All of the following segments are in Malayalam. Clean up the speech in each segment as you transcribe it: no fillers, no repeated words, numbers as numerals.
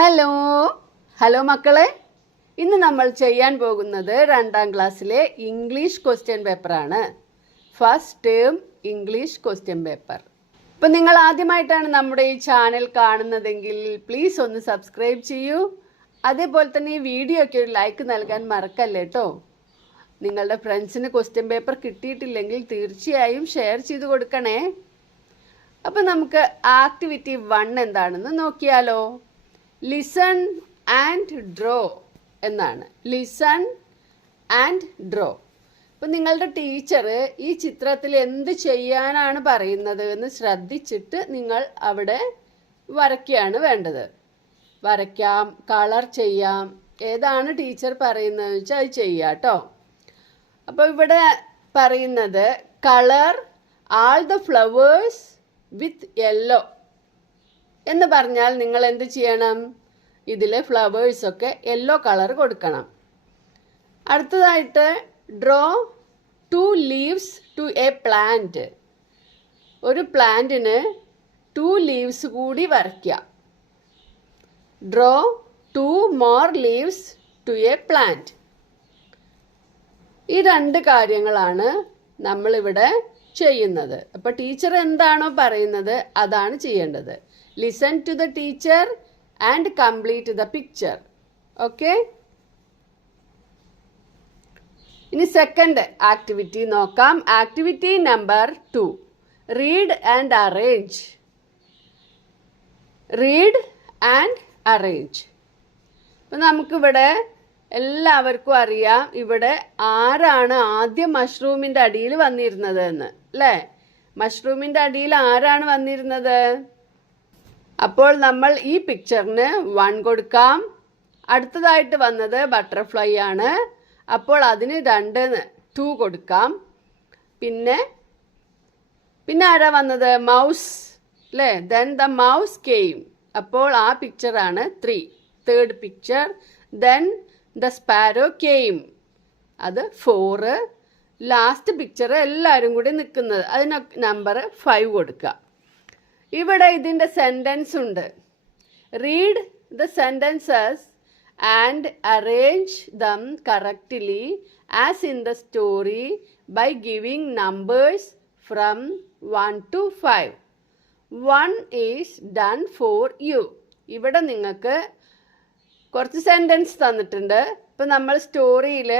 ഹലോ ഹലോ മക്കളെ, ഇന്ന് നമ്മൾ ചെയ്യാൻ പോകുന്നത് 2ാം ക്ലാസ്സിലെ ഇംഗ്ലീഷ് ക്വസ്റ്റ്യൻ പേപ്പറാണ്. First term English question paper. ഇപ്പം നിങ്ങൾ ആദ്യമായിട്ടാണ് നമ്മുടെ ഈ ചാനൽ കാണുന്നതെങ്കിൽ പ്ലീസ് ഒന്ന് സബ്സ്ക്രൈബ് ചെയ്യൂ. അതേപോലെ തന്നെ ഈ വീഡിയോയ്ക്ക് ഒരു ലൈക്ക് നൽകാൻ മറക്കല്ലേ കേട്ടോ. നിങ്ങളുടെ ഫ്രണ്ട്സിന് ക്വസ്റ്റ്യൻ പേപ്പർ കിട്ടിയിട്ടില്ലെങ്കിൽ തീർച്ചയായും ഷെയർ ചെയ്ത് കൊടുക്കണേ. അപ്പം നമുക്ക് ആക്ടിവിറ്റി 1 എന്താണെന്ന് നോക്കിയാലോ. ലിസൺ ആൻഡ് ഡ്രോ എന്നാണ്. Listen and draw. ഇപ്പം നിങ്ങളുടെ ടീച്ചർ ഈ ചിത്രത്തിൽ എന്ത് ചെയ്യാനാണ് പറയുന്നത് എന്ന് ശ്രദ്ധിച്ചിട്ട് നിങ്ങൾ അവിടെ വരയ്ക്കുകയാണ് വേണ്ടത്. വരയ്ക്കാം, കളർ ചെയ്യാം, ഏതാണ് ടീച്ചർ പറയുന്നതെന്ന് വെച്ചാൽ അത് ചെയ്യാം കേട്ടോ. അപ്പോൾ ഇവിടെ പറയുന്നത് colour all the flowers with yellow എന്ന് പറഞ്ഞാൽ നിങ്ങൾ എന്ത് ചെയ്യണം? ഇതിലെ ഫ്ലവേഴ്സൊക്കെ യെല്ലോ കളർ കൊടുക്കണം. അടുത്തതായിട്ട് draw 2 leaves to a plant. ഒരു പ്ലാന്റിന് 2 ലീവ്സ് കൂടി വരയ്ക്കുക. Draw 2 more leaves to a plant. ഈ 2 കാര്യങ്ങളാണ് നമ്മളിവിടെ ചെയ്യുന്നത്. അപ്പോൾ ടീച്ചർ എന്താണോ പറയുന്നത് അതാണ് ചെയ്യേണ്ടത്. Listen to the teacher and complete the picture. Okay, ഇനി സെക്കൻഡ് ആക്ടിവിറ്റി നോക്കാം. Activity number 2, read and arrange. Read and arrange. അപ്പം നമുക്കിവിടെ എല്ലാവർക്കും അറിയാം ഇവിടെ ആരാണ് ആദ്യം മഷ്റൂമിൻ്റെ അടിയിൽ വന്നിരുന്നത് എന്ന്, അല്ലേ? മഷ്റൂമിൻ്റെ അടിയിൽ ആരാണ് വന്നിരുന്നത്? അപ്പോൾ നമ്മൾ ഈ പിക്ചറിന് 1 കൊടുക്കാം. അടുത്തതായിട്ട് വന്നത് ബട്ടർഫ്ലൈ ആണ്, അപ്പോൾ അതിന് 2 കൊടുക്കാം. പിന്നെ ആരാ വന്നത്? മൗസ്, അല്ലേ? ദെൻ ദ മൗസ് കെയിം, അപ്പോൾ ആ പിക്ചറാണ് 3, third picture. Then the sparrow came, അത് 4. ലാസ്റ്റ് പിക്ചർ എല്ലാവരും കൂടി നിൽക്കുന്നത്, അതിന് നമ്പർ 5 കൊടുക്കുക. ഇവിടെ ഇതിൻ്റെ സെൻറ്റൻസ് ഉണ്ട്. Read the sentences and arrange them correctly as in the story by giving numbers from 1 to 5. 1 is done for you. ഇവിടെ നിങ്ങൾക്ക് കുറച്ച് സെൻറ്റൻസ് തന്നിട്ടുണ്ട്. ഇപ്പം നമ്മൾ സ്റ്റോറിയിൽ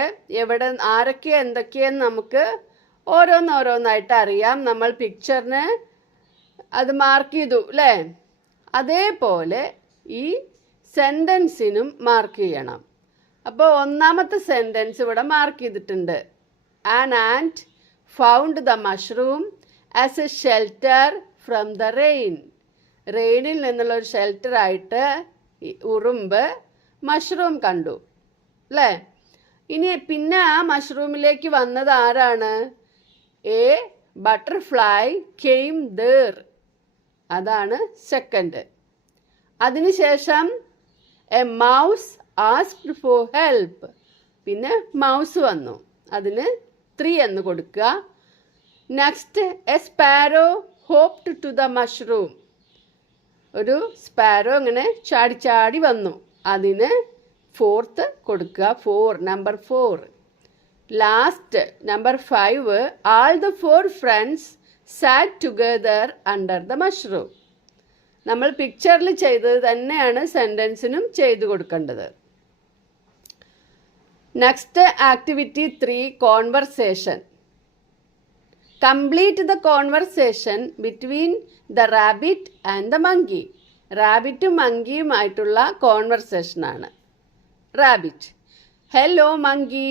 എവിടെ ആരൊക്കെ എന്തൊക്കെയെന്ന് നമുക്ക് ഓരോന്നോരോന്നായിട്ട് അറിയാം. നമ്മൾ പിക്ചറിന് അത് മാർക്ക് ചെയ്തു, അല്ലേ? അതേപോലെ ഈ സെൻറ്റൻസിനും മാർക്ക് ചെയ്യണം. അപ്പോൾ ഒന്നാമത്തെ സെൻറ്റൻസ് ഇവിടെ മാർക്ക് ചെയ്തിട്ടുണ്ട്. An ant found the mushroom as a shelter from the rain. റെയിനിൽ നിന്നുള്ളൊരു ഷെൽട്ടറായിട്ട് ഉറുമ്പ് മഷ്റൂം കണ്ടു, അല്ലേ? പിന്നെ ആ മഷ്റൂമിലേക്ക് വന്നത് ആരാണ്? എ ബട്ടർഫ്ലൈ കെയിം ദേർ, അതാണ് സെക്കൻഡ്. അതിനുശേഷം a mouse asked for help, പിന്നെ മൗസ് വന്നു, അതിന് 3 എന്ന് കൊടുക്കുക. Next a sparrow hopped to the mushroom. ഒരു സ്പാരോ ഇങ്ങനെ ചാടി ചാടി വന്നു, അതിന് 4th കൊടുക്കുക, 4, number 4. Last number 5, all the 4 friends sat together under the mushroom. നമ്മൾ പിക്ചറിൽ ചെയ്തത് തന്നെയാണ് സെൻറ്റൻസിനും ചെയ്തു കൊടുക്കേണ്ടത്. Next activity 3, conversation. Complete the conversation between the rabbit and the monkey. റാബിറ്റും മങ്കിയുമായിട്ടുള്ള കോൺവെർസേഷനാണ്. Rabbit: hello monkey,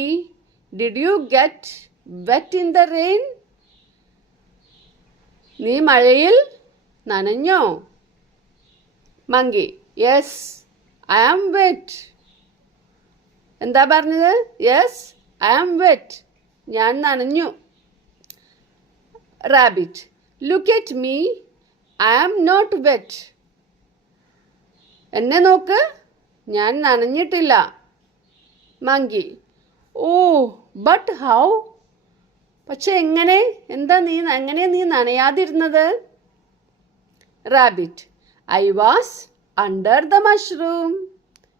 did you get wet in the rain? നീ മഴയിൽ നനഞ്ഞോ? Monkey: yes, I am wet. എന്താ പറഞ്ഞത്? യെസ്, ഐ ആം വെറ്റ്, ഞാൻ നനഞ്ഞു. Rabbit: look at me, I am not wet. എന്നെ നോക്ക്, ഞാൻ നനഞ്ഞിട്ടില്ല. Monkey: oh but how? പക്ഷെ എങ്ങനെ? എങ്ങനെയാ നീ നനയാതിരുന്നത്? Rabbit: I was under the mushroom.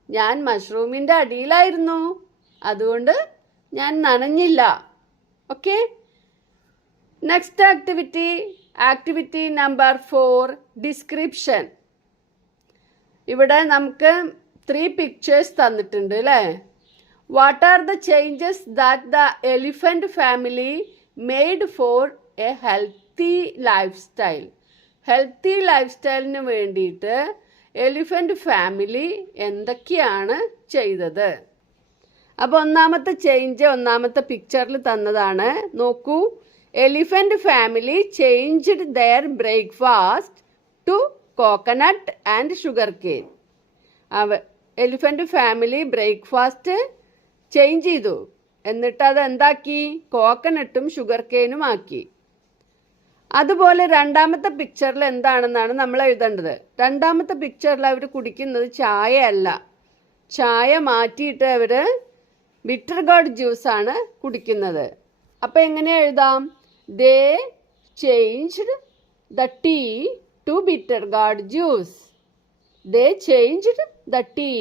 ഞാൻ മഷ്റൂമിൻ്റെ അടിയിലായിരുന്നു, അതുകൊണ്ട് ഞാൻ നനഞ്ഞില്ല. Okay. Next activity number 4, description. ഇവിടെ നമുക്ക് 3 പിക്ചേഴ്സ് തന്നിട്ടുണ്ട് അല്ലേ. What are the changes that the elephant family made for a healthy life style? Healthy life സ്റ്റൈലിന് വേണ്ടിയിട്ട് എലിഫന്റ് ഫാമിലി എന്തൊക്കെയാണ് ചെയ്തത്? അപ്പോൾ ഒന്നാമത്തെ ചേഞ്ച് ഒന്നാമത്തെ പിക്ചറിൽ തന്നതാണ്. നോക്കൂ. Elephant family changed their breakfast to coconut and sugarcane. Elephant family breakfast change ചെയ്തു, എന്നിട്ട് അത് എന്താക്കി? കോക്കനട്ടും ഷുഗർ കെയിനും ആക്കി. അതുപോലെ രണ്ടാമത്തെ പിക്ചറിൽ എന്താണെന്നാണ് നമ്മൾ എഴുതേണ്ടത്. രണ്ടാമത്തെ പിക്ചറിൽ അവർ കുടിക്കുന്നത് ചായ അല്ല, ചായ മാറ്റിയിട്ട് അവർ ബിറ്റർ ഗോഡ് ജ്യൂസാണ് കുടിക്കുന്നത്. അപ്പം എങ്ങനെ എഴുതാം? They changed the tea to bitter gourd juice. They changed the tea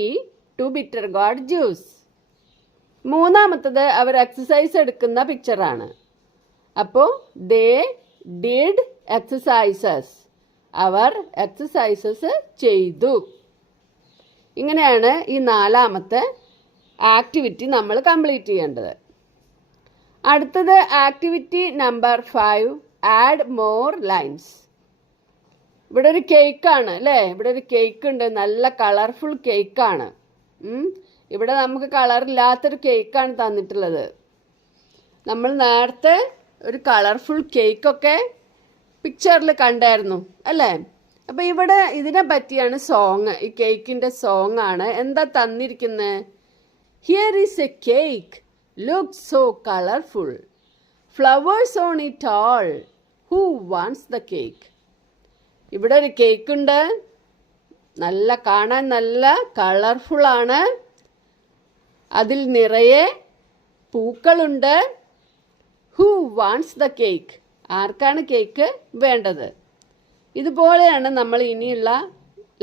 to bitter gourd juice. മൂന്നാമത്തത് അവർ എക്സസൈസ് എടുക്കുന്ന പിക്ചറാണ്. അപ്പോൾ ദേ ഡിഡ് എക്സസൈസസ്. അവർ എക്സസൈസസ് ചെയ്തു. ഇങ്ങനെയാണ് ഈ നാലാമത്തെ ആക്ടിവിറ്റി നമ്മൾ കംപ്ലീറ്റ് ചെയ്യേണ്ടത്. അടുത്തത് activity number 5, add more lines. ഇവിടെ ഒരു കേക്കാണ് അല്ലേ. ഇവിടെ ഒരു കേക്ക് ഉണ്ട്, നല്ല കളർഫുൾ കേക്കാണ്. ഇവിടെ നമുക്ക് കളറില്ലാത്തൊരു കേക്കാണ് തന്നിട്ടുള്ളത്. നമ്മൾ നേരത്തെ ഒരു കളർഫുൾ കേക്കൊക്കെ പിക്ചറിൽ കണ്ടായിരുന്നു അല്ലേ. അപ്പോൾ ഇവിടെ ഇതിനെ പറ്റിയാണ് സോങ്. ഈ കേക്കിൻ്റെ സോങ് ആണ്. എന്താ തന്നിരിക്കുന്നത്? Here is A cake, looks so colourful, flowers on it all, who wants the cake? ഇവിടെ ഒരു കേക്ക് ഉണ്ട്, നല്ല കാണാൻ നല്ല കളർഫുള്ളാണ്, അതിൽ നിറയെ പൂക്കളുണ്ട്. Who wants the cake? ആർക്കാണ് കേക്ക് വേണ്ടത്? ഇതുപോലെയാണ് നമ്മൾ ഇനിയുള്ള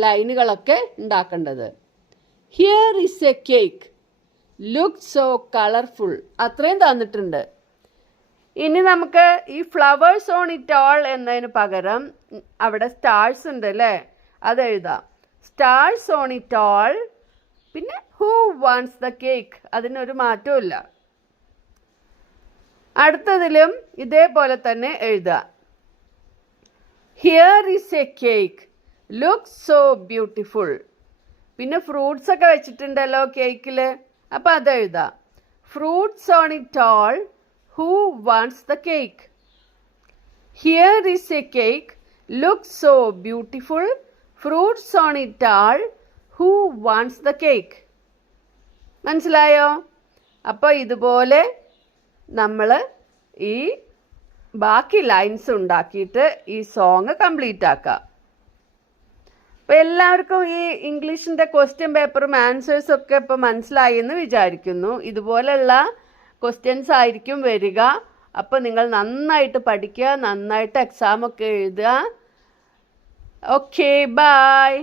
ലൈനുകളൊക്കെ ഉണ്ടാക്കേണ്ടത്. Here is A cake, look so colourful. അത്രയും തന്നിട്ടുണ്ട്. ഇനി നമുക്ക് ഈ ഫ്ലവേഴ്സ് ഓൺ ഇറ്റ് ഓൾ എന്നതിന് പകരം അവിടെ സ്റ്റാർസ് ഉണ്ട് അല്ലേ, അത് എഴുതാം. സ്റ്റാർസ് ഓൺ ഇറ്റ് ഓൾ, പിന്നെ ഹൂ വാണ്ട്സ് ദ കേക്ക്, അതിനൊരു മാറ്റവും ഇല്ല. അടുത്തതിലും ഇതേപോലെ തന്നെ എഴുതുക. Here is A cake, look so beautiful. പിന്നെ ഫ്രൂട്ട്സ് ഒക്കെ വെച്ചിട്ടുണ്ടല്ലോ കേക്കിൽ, അപ്പം അത് എഴുതാം. Fruits on it all, who wants the cake? Here is A cake, look so beautiful, fruits on it all, who wants the cake? മനസ്സിലായോ? അപ്പോൾ ഇതുപോലെ നമ്മൾ ഈ ബാക്കി ലൈൻസ് ഉണ്ടാക്കിയിട്ട് ഈ സോങ് കംപ്ലീറ്റ് ആക്കാം. അപ്പോൾ എല്ലാവർക്കും ഈ ഇംഗ്ലീഷിൻ്റെ ക്വസ്റ്റ്യൻ പേപ്പറും ആൻസേഴ്സും ഒക്കെ ഇപ്പോൾ മനസ്സിലായി എന്ന് വിചാരിക്കുന്നു. ഇതുപോലെയുള്ള ക്വസ്റ്റ്യൻസ് ആയിരിക്കും വരിക. അപ്പോൾ നിങ്ങൾ നന്നായിട്ട് പഠിക്കുക, നന്നായിട്ട് എക്സാമൊക്കെ എഴുതുക. Okay, by.